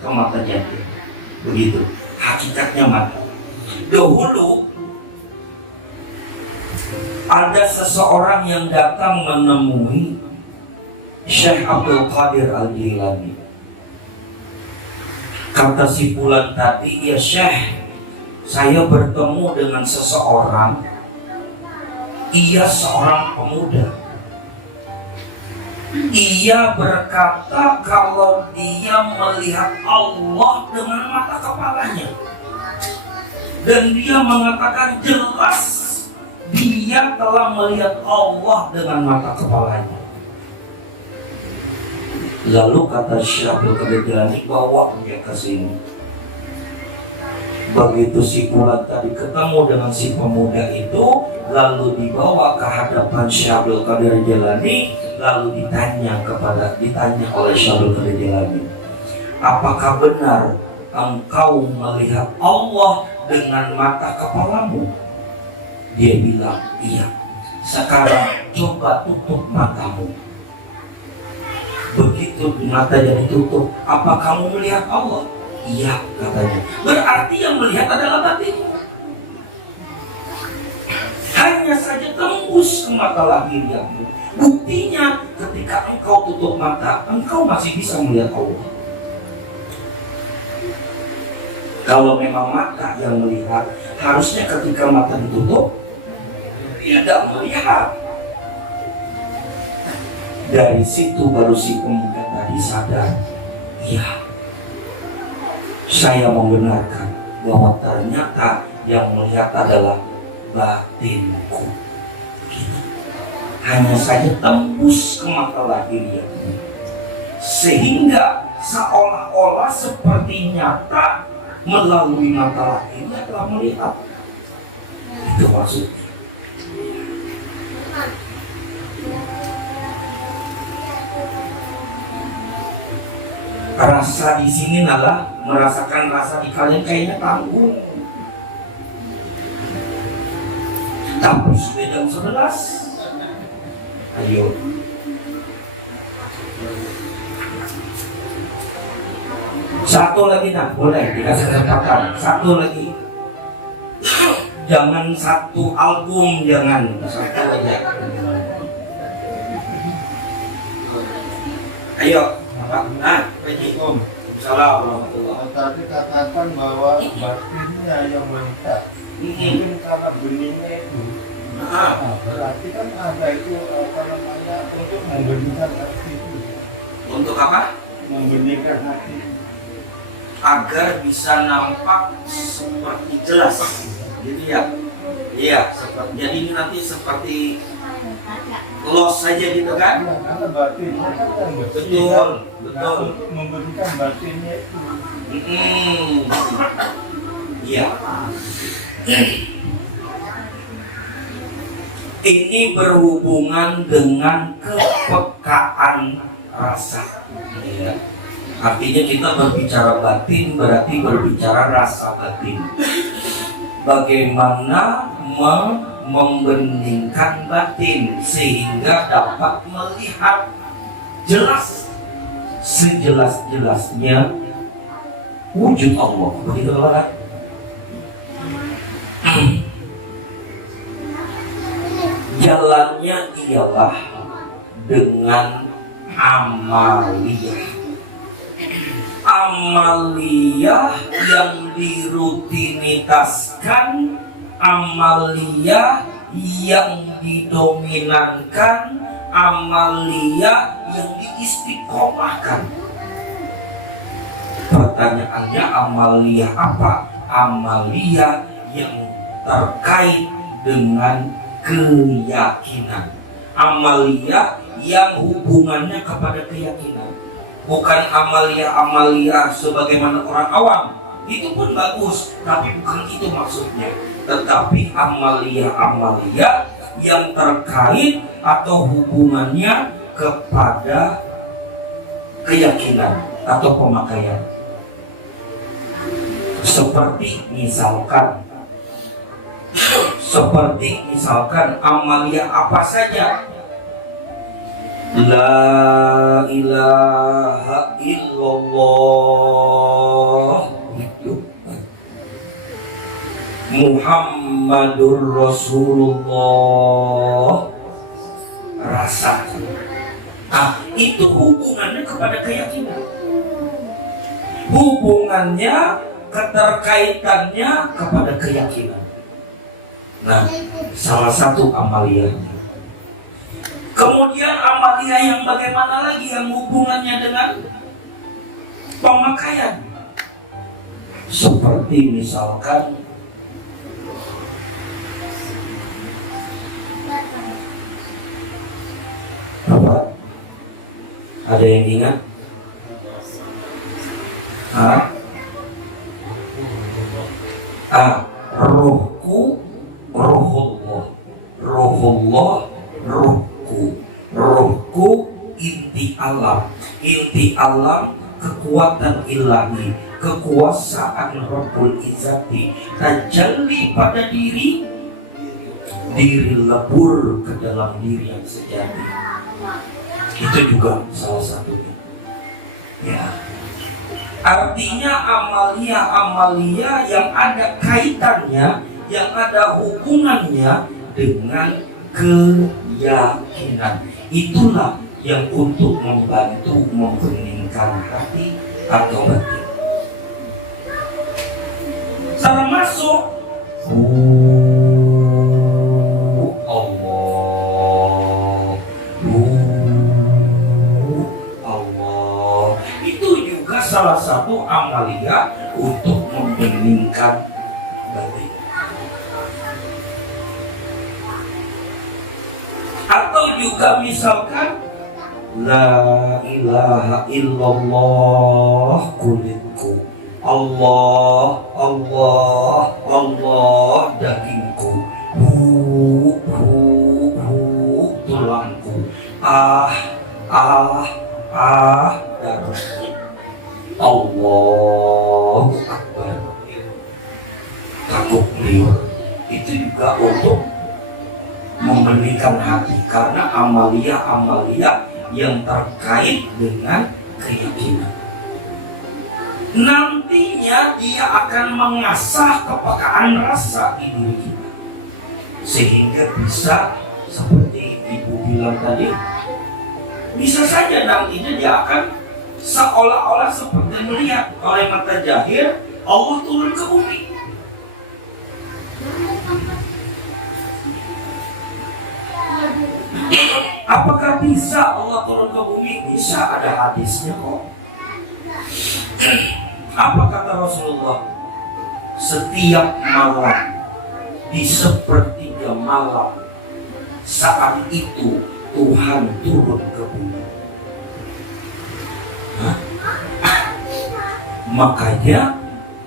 ke mata jati. Begitu hakikatnya mata. Dahulu ada seseorang yang datang menemui Syekh Abdul Qadir Al-Jilani. Kata si fulan tadi, ya Syekh, saya bertemu dengan seseorang. Ia seorang pemuda. Ia berkata kalau dia melihat Allah dengan mata kepalanya. Dan dia mengatakan jelas dia telah melihat Allah dengan mata kepalanya. Lalu kata Syekh Abdul Qadir Jilani, bawa dia ke sini. Begitu si fulan tadi ketemu dengan si pemuda itu, lalu dibawa ke hadapan Syekh Abdul Qadir Jilani, lalu ditanya oleh Syekh Abdul Qadir Jilani, apakah benar engkau melihat Allah dengan mata kepalamu? Dia bilang, iya. Sekarang coba tutup matamu. Begitu matanya ditutup, apa kamu melihat Allah? Iya, katanya. Berarti yang melihat adalah batinmu. Hanya saja tembus ke mata lahiriahmu. Buktinya ketika engkau tutup mata, engkau masih bisa melihat Allah. Kalau memang mata yang melihat, harusnya ketika mata ditutup tidak melihat. Dari situ baru si pemuda tadi sadar, iya, saya membenarkan bahwa ternyata yang melihat adalah batinku. Hanya saja tembus ke mata lahirnya, sehingga seolah-olah seperti nyata melalui mata lahirnya telah melihat. Itu maksudnya. Rasa di sini adalah merasakan rasa di kalian kayaknya tanggung. Tapi sudah jam 11. Ayo. Satu lagi nak, boleh dikasih kesempatan. Satu lagi. Jangan satu album, jangan satu aja. Ayo. Assalamualaikum. Assalamualaikum. Tadi katakan bahwa batinnya yang melihat. Mungkin karena benihnya itu. Berarti kan ada itu apa namanya untuk membenihkan hati itu. Untuk apa? Membenihkan hati. Agar bisa nampak seperti jelas. Jadi ya. Iya, seperti. Jadi ini nanti seperti los saja gitu kan? Ya, karena batinnya kan yang bersih. Betul, betul. Nah, untuk memberikan batinnya itu. Iya. Ini berhubungan dengan kepekaan rasa. Ya. Artinya kita berbicara batin berarti berbicara rasa batin. Bagaimana membeningkan batin sehingga dapat melihat jelas sejelas-jelasnya wujud Allah. Begitu kan? Jalannya ialah dengan amaliyah. Amaliyah yang dirutinitaskan, amaliyah yang didominankan, amaliyah yang diistiqomahkan. Pertanyaannya, amaliyah apa? Amaliyah yang terkait dengan keyakinan. Amaliyah yang hubungannya kepada keyakinan. Bukan amaliyah sebagaimana orang awam. Itu pun bagus, tapi bukan itu maksudnya. Tetapi amaliyah yang terkait atau hubungannya kepada keyakinan atau pemakaian. Seperti misalkan amaliyah apa saja. La ilaha illallah Muhammadur Rasulullah. Rasa. Itu hubungannya kepada keyakinan. Hubungannya, keterkaitannya kepada keyakinan. Nah, salah satu amaliyahnya. Kemudian amaliyah yang bagaimana lagi yang hubungannya dengan pemakaian? Seperti misalkan apa? Ada yang ingat? Rohku, rohullah, rohku, inti alam, kekuatan ilahi, kekuasaan Rabbul Izzati, tajalli pada diri lebur ke dalam diri yang sejati. Itu juga salah satunya. Ya. Artinya amaliyah yang ada kaitannya, yang ada hubungannya dengan keyakinan. itulah yang untuk membantu membeningkan hati atau batin. Salah masuk, Allah, Allah. Itu juga salah satu amalia untuk membeningkan batin. Atau juga misalkan La ilaha illallah kulitku, Allah, Allah, Allah dagingku, tulangku, darahku. Allahu Akbar. Takut beliau. Itu juga untuk membeningkan hati, karena amalia-amalia yang terkait dengan keyakinan. Nantinya dia akan mengasah kepekaan rasa di diri kita, sehingga bisa seperti ibu bilang tadi, bisa saja nantinya dia akan seolah-olah seperti melihat oleh mata jahir Allah turun ke bumi. Apakah bisa Allah turun ke bumi? Bisa, ada hadisnya kok. Apa kata Rasulullah? Setiap malam, di sepertiga malam, saat itu Tuhan turun ke bumi. Makanya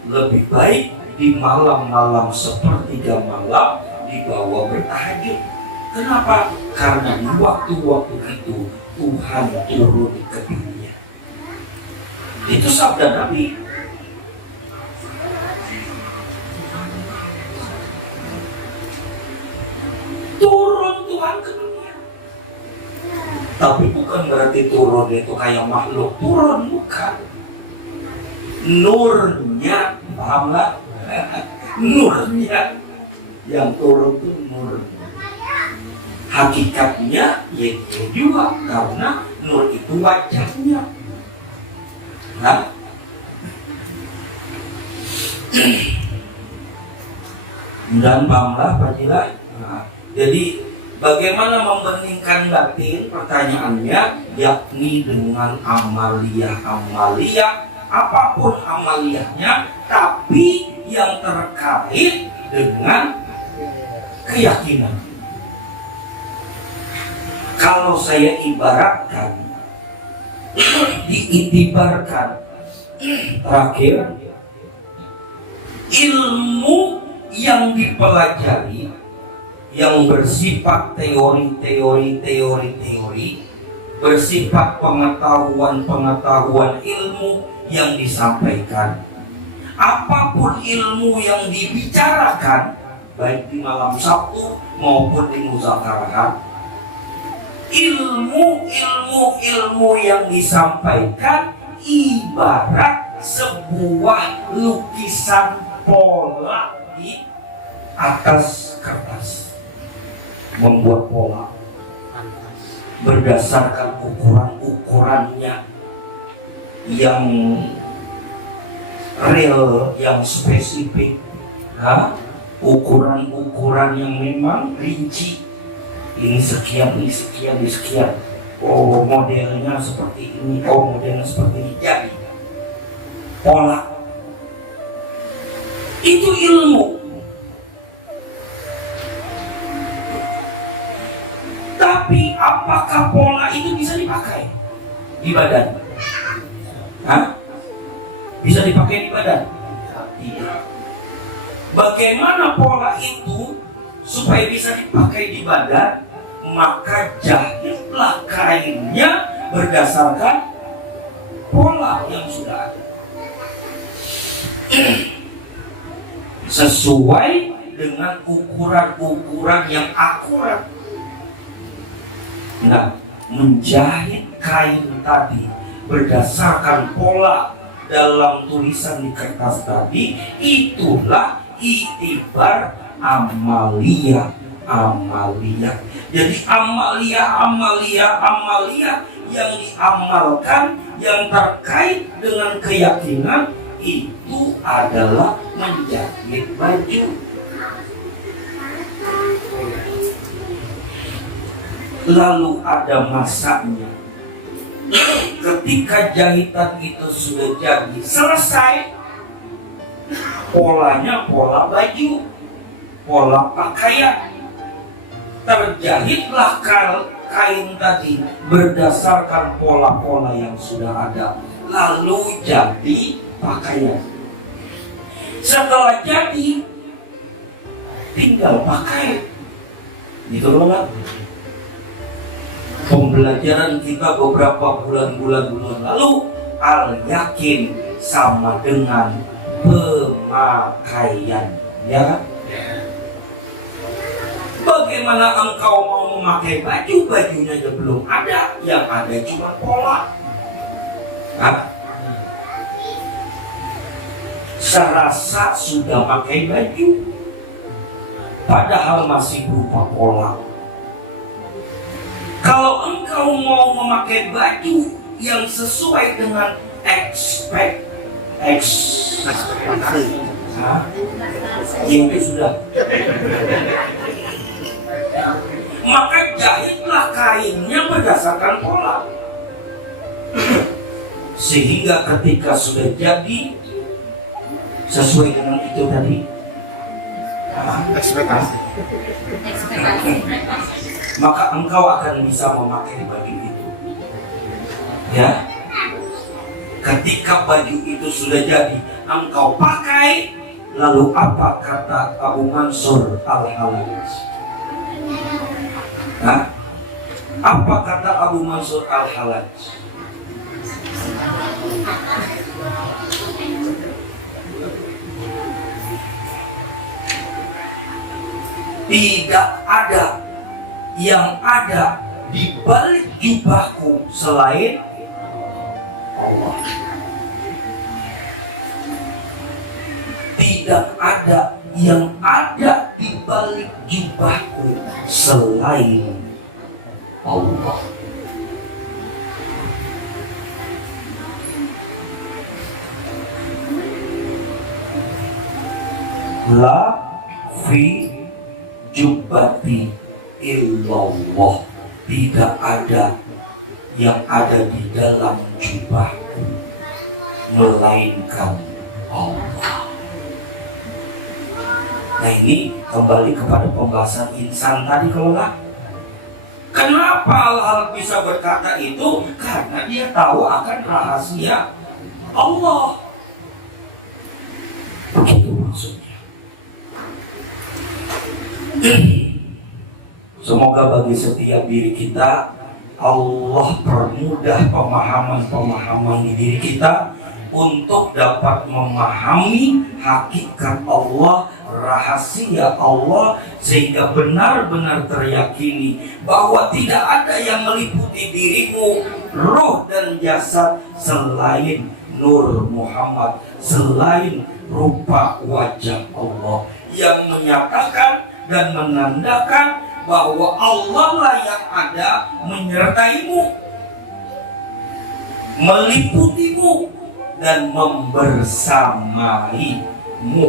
lebih baik di malam-malam sepertiga malam dibawa bertahajud. Kenapa? Karena di waktu-waktu itu Tuhan turun ke dunia. Itu sabda Nabi. Turun Tuhan ke dunia. Tapi bukan berarti turun itu kayak makhluk. Turun bukan. Nurnya, pahamlah? Nurnya yang turun itu nurnya. Hakikatnya yaitu juga karena nur itu wajahnya. Nah, dan pahamlah Fadilah. Nah, jadi bagaimana membeningkan batin? Pertanyaannya yakni dengan amalia-amalia, apapun amaliyahnya, tapi yang terkait dengan keyakinan. Kalau saya ibaratkan, diitibarkan terakhir, ilmu yang dipelajari yang bersifat teori, bersifat pengetahuan ilmu yang disampaikan, apapun ilmu yang dibicarakan, baik di malam Sabtu maupun di muzakarah, ilmu yang disampaikan ibarat sebuah lukisan pola di atas kertas. Membuat pola berdasarkan ukuran-ukurannya yang real, yang spesifik, ukuran-ukuran yang memang rinci. Ini sekian, ini sekian, ini sekian. Oh, modelnya seperti ini, oh modelnya seperti ini. Jadi pola itu ilmu. Tapi apakah pola itu bisa dipakai di badan? Bisa dipakai di badan? Tidak. Bagaimana pola itu supaya bisa dipakai di badan? Maka jahitlah kainnya berdasarkan pola yang sudah ada, sesuai dengan ukuran-ukuran yang akurat. Nah, menjahit kain tadi berdasarkan pola dalam tulisan di kertas tadi, itulah itibar amalia amalia. Jadi amalia yang diamalkan yang terkait dengan keyakinan itu adalah menjahit baju. Lalu ada masanya. Ketika jahitan itu sudah jadi selesai, polanya pola baju, pola pakaian. Terjahitlah kain tadi berdasarkan pola-pola yang sudah ada, lalu jadi pakaian. Setelah jadi, tinggal pakai. Gitu loh kan? Pembelajaran kita beberapa bulan lalu, al-yakin sama dengan pemakaian, ya kan? Bagaimana engkau mau memakai baju, bajunya aja belum ada, yang ada cuma pola. Serasa sudah pakai baju, padahal masih berupa pola. Kalau engkau mau memakai baju yang sesuai dengan ekspektasi, itu sudah. Maka jahitlah kainnya berdasarkan pola. Sehingga ketika sudah jadi sesuai dengan itu tadi, ekspektasi, maka engkau akan bisa memakai baju itu. Ya, ketika baju itu sudah jadi, engkau pakai. Lalu apa kata Abu Mansur Al-Hallaj? Apa kata Abu Mansur Al-Hallaj? Tidak ada yang ada di balik jubahku selain Allah. Tidak ada yang ada di balik jubahku selain Allah. La fi jubbati illallah. Tidak ada yang ada di dalam jubahku melainkan Allah. Nah, ini kembali kepada pembahasan insan tadi, kalau enggak, kenapa Al-Hallaj bisa berkata itu? Karena dia tahu akan rahasia Allah. Begitu maksudnya. Semoga bagi setiap diri kita, Allah permudah pemahaman-pemahaman di diri kita untuk dapat memahami hakikat Allah, rahasia Allah, sehingga benar-benar teryakini bahwa tidak ada yang meliputi dirimu, roh dan jasad, selain Nur Muhammad, selain rupa wajah Allah yang menyatakan dan menandakan bahwa Allah lah yang ada menyertaimu, meliputimu, dan membersamaimu.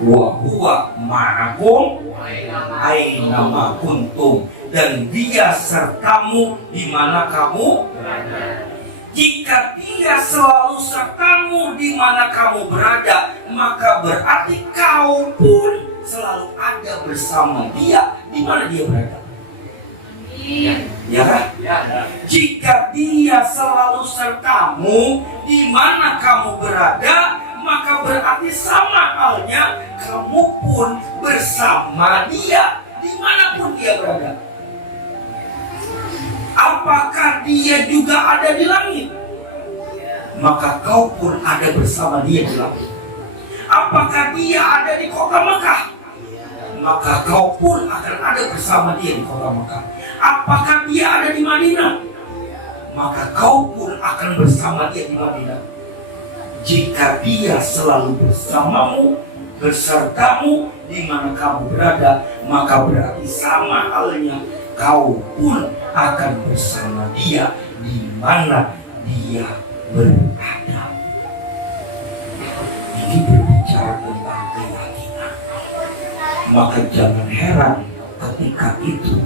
Wa huwa ma'akum aina ma kuntum, dan dia sertamu di mana kamu berada. Jika dia selalu sertamu di mana kamu berada, maka berarti kau pun selalu ada bersama dia di mana dia berada. Ya kan? Jika dia selalu sertamu di mana kamu berada, maka berarti sama halnya kamu pun bersama dia dimanapun dia berada. Apakah dia juga ada di langit? Maka kau pun ada bersama dia di langit. Apakah dia ada di kota Mekah? Maka kau pun akan ada bersama dia di kota Mekah. Apakah dia ada di Madinah? Maka kau pun akan bersama dia di Madinah. Jika dia selalu bersamamu, besertamu di mana kamu berada, maka berarti sama halnya kau pun akan bersama dia di mana dia berada. Ini berbicara tentang keyakinan. Maka jangan heran ketika itu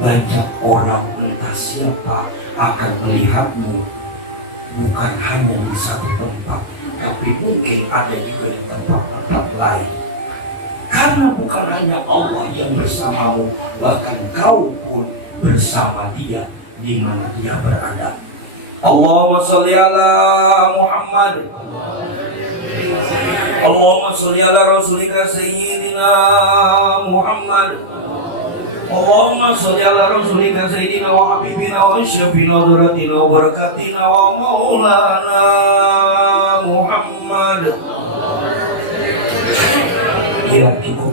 banyak orang entah siapa akan melihatmu bukan hanya di satu tempat, tapi mungkin ada juga di tempat-tempat lain. Karena bukan hanya Allah yang bersamamu, bahkan kau pun bersama dia di mana dia berada. Allahumma sholli ala Muhammad. Allahumma sholli ala rasulika sayyidina Muhammad. Allahumma sholli ala rasulika sayyidina wa habibina wa syafina duratina wa barakatina wa maulana Muhammad. Ya, cukup